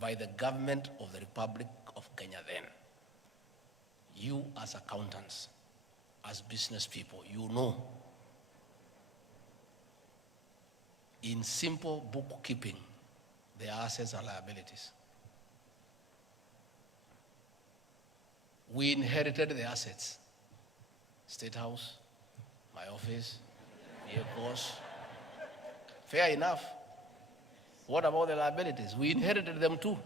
by the government of the Republic of Kenya then. You as accountants, as business people, you know, in simple bookkeeping, there are assets and liabilities. We inherited the assets. State House, my office, vehicles. Fair enough. What about the liabilities? We inherited them too.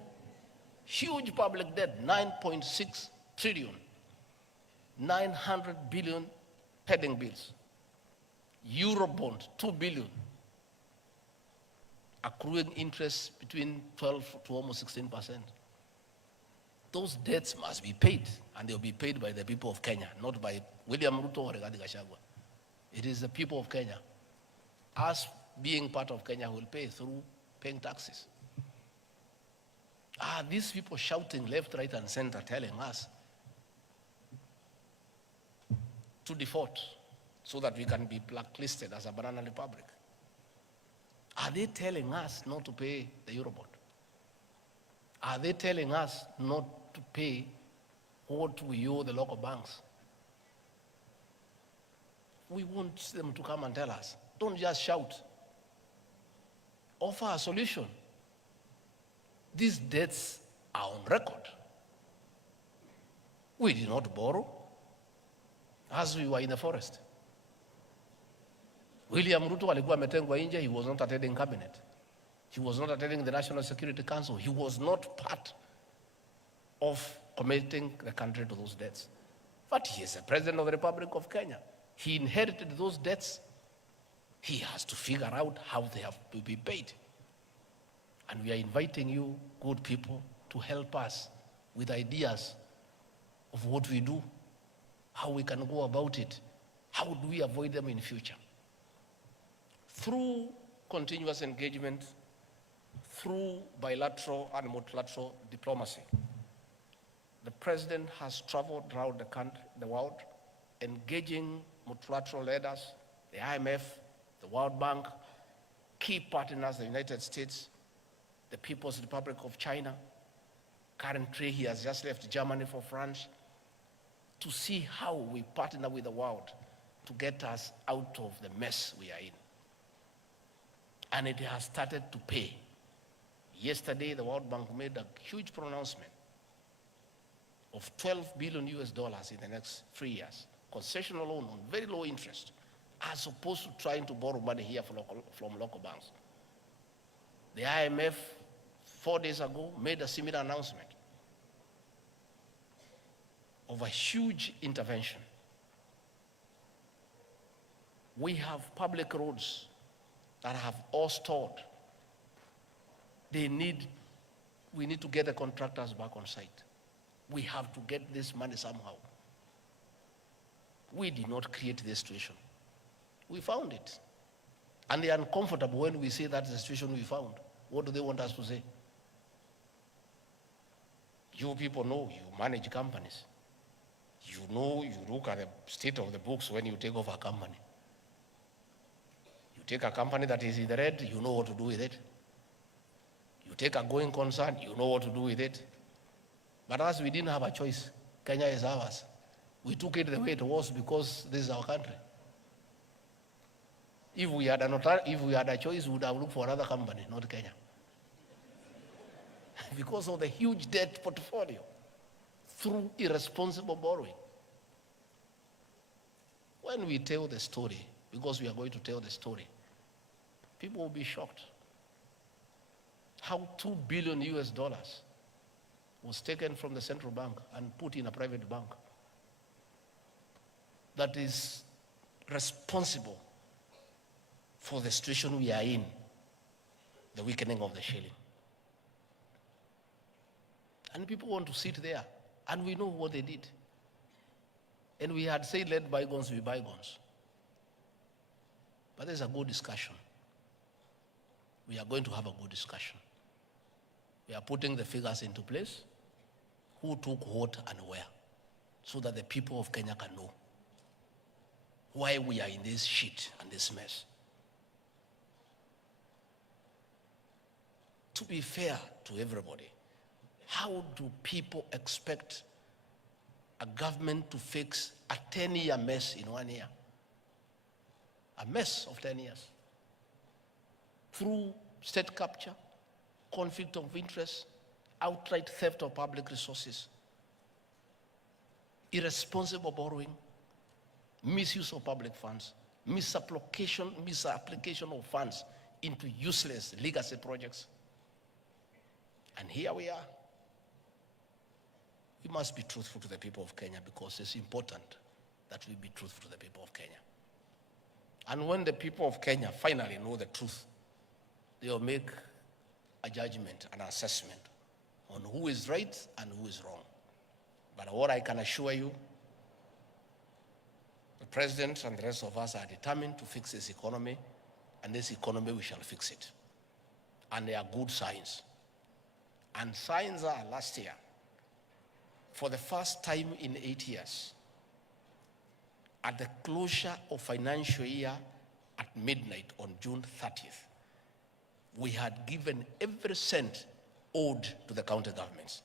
Huge public debt, 9.6 trillion, 900 billion pending bills. Eurobond, 2 billion. Accruing interest between 12 to almost 16%. Those debts must be paid, and they'll be paid by the people of Kenya, not by William RUTO or Gachagua. It is the people of Kenya. Us being part of Kenya will pay through paying taxes. These people shouting left, right, and center, telling us to default so that we can be blacklisted as a banana republic. Are they telling us not to pay the Eurobond? Are they telling us not to pay what we owe the local banks? We want them to come and tell us. Don't just shout. Offer a solution. These debts are on record. We did not borrow as we were in the forest. William RUTO alikuwa ametengwa nje. He was not attending cabinet. He was not attending the National Security Council. He was not part of committing the country to those debts. But he is the President of the Republic of Kenya. He inherited those debts. He has to figure out how they have to be paid. And we are inviting you, good people, to help us with ideas of what we do, how we can go about it, how do we avoid them in future. Through continuous engagement, through bilateral and multilateral diplomacy, the President has traveled around the country, the world, engaging multilateral leaders, the IMF, the World Bank, key partners, the United States, the People's Republic of China. Currently, he has just left Germany for France, to see how we partner with the world to get us out of the mess we are in. And it has started to pay. Yesterday, the World Bank made a huge pronouncement of $12 billion in the next 3 years. Concessional loan on very low interest, as opposed to trying to borrow money here from local banks. The IMF, 4 days ago, made a similar announcement of a huge intervention. We have public roads that have all stalled. We need to get the contractors back on site. We have to get this money somehow. We did not create this situation. We found it. And they are uncomfortable when we say that's the situation we found. What do they want us to say? You people know, you manage companies. You know, you look at the state of the books when you take over a company. You take a company that is in the red, you know what to do with it. You take a going concern, you know what to do with it. But us, we didn't have a choice. Kenya is ours. We took it the way it was because this is our country. If we had a choice, we would have looked for another company, not Kenya. Because of the huge debt portfolio through irresponsible borrowing. When we tell the story, because we are going to tell the story, people will be shocked. How $2 billion was taken from the central bank and put in a private bank that is responsible for the situation we are in, the weakening of the shilling. And people want to sit there, and we know what they did. And we had said, let bygones be bygones. But there's a good discussion. We are going to have a good discussion. We are putting the figures into place, who took what and where, so that the people of Kenya can know why we are in this shit and this mess. To be fair to everybody, How do people expect a government to fix a 10-year mess in 1 year? A mess of 10 years. Through state capture, conflict of interest, outright theft of public resources, irresponsible borrowing, misuse of public funds, misapplication of funds into useless legacy projects. And here we are. We must be truthful to the people of Kenya because it's important that we be truthful to the people of Kenya. And when the people of Kenya finally know the truth, they will make a judgment, an assessment on who is right and who is wrong. But what I can assure you, the president and the rest of us are determined to fix this economy, and this economy we shall fix it. And there are good signs. And signs are last year, for the first time in 8 years, at the closure of financial year at midnight on June 30th, we had given every cent owed to the county governments.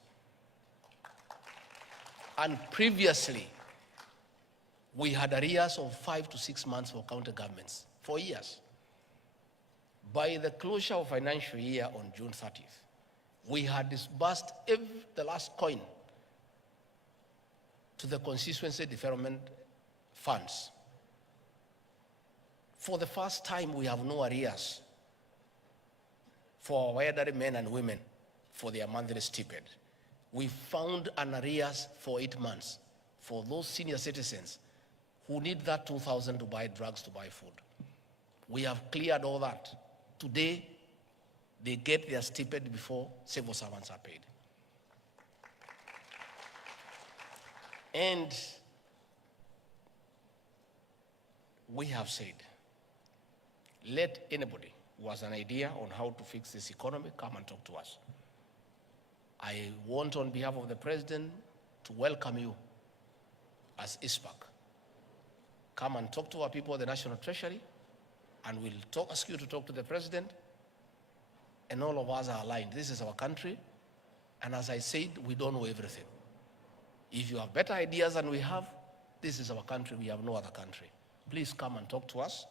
And previously, we had arrears of 5 to 6 months for county governments, for years. By the closure of financial year on June 30th, we had disbursed the last coin to the constituency development funds. For the first time, we have no arrears for our elderly men and women for their monthly stipend. We found an arrears for 8 months for those senior citizens who need that 2,000 to buy drugs, to buy food. We have cleared all that. Today, they get their stipend before civil servants are paid. And we have said, let anybody who has an idea on how to fix this economy come and talk to us. I want, on behalf of the president, to welcome you as ISPAC. Come and talk to our people at the National Treasury, and we'll ask you to talk to the president, and all of us are aligned. This is our country, and as I said, we don't know everything. If you have better ideas than we have, this is our country, we have no other country. Please come and talk to us,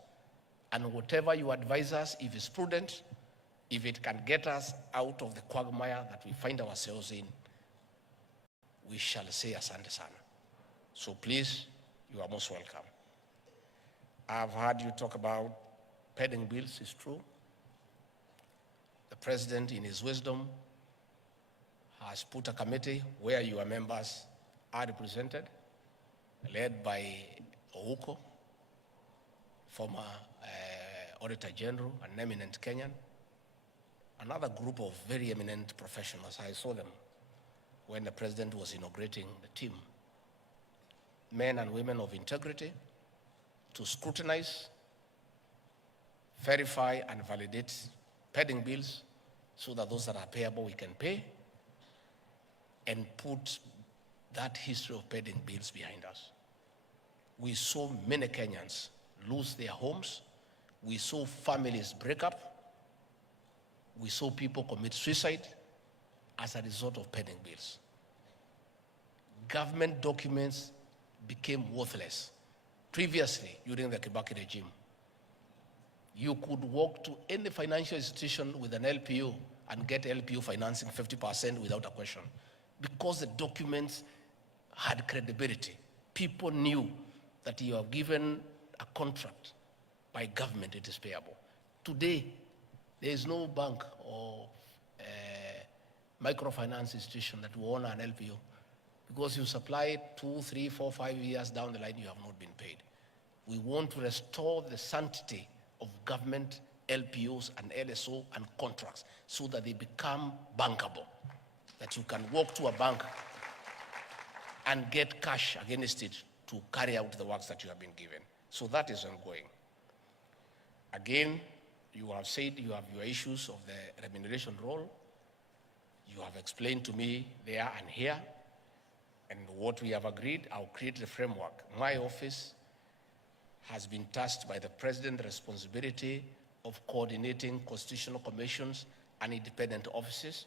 and whatever you advise us, if it's prudent, if it can get us out of the quagmire that we find ourselves in, we shall say asante sana. So please, you are most welcome. I've heard you talk about pending bills, it's true. The president, in his wisdom, has put a committee where your members are represented, led by Uhuru, former Auditor General, an eminent Kenyan, another group of very eminent professionals. I saw them when the president was inaugurating the team. Men and women of integrity to scrutinize, verify, and validate pending bills so that those that are payable we can pay, and put that history of pending bills behind us. We saw many Kenyans lose their homes. We saw families break up. We saw people commit suicide as a result of pending bills. Government documents became worthless. Previously, during the Kibaki regime, you could walk to any financial institution with an LPO and get LPO financing 50% without a question, because the documents had credibility. People knew that you are given a contract by government, it is payable. Today, there is no bank or microfinance institution that will honor an LPO, because you supply it 2, 3, 4, 5 years down the line, you have not been paid. We want to restore the sanctity of government LPOs and LSO and contracts so that they become bankable, that you can walk to a bank and get cash against it to carry out the works that you have been given. So that is ongoing. Again, you have said you have your issues of the remuneration role. You have explained to me there and here, and what we have agreed, I'll create the framework. My office has been tasked by the president the responsibility of coordinating constitutional commissions and independent offices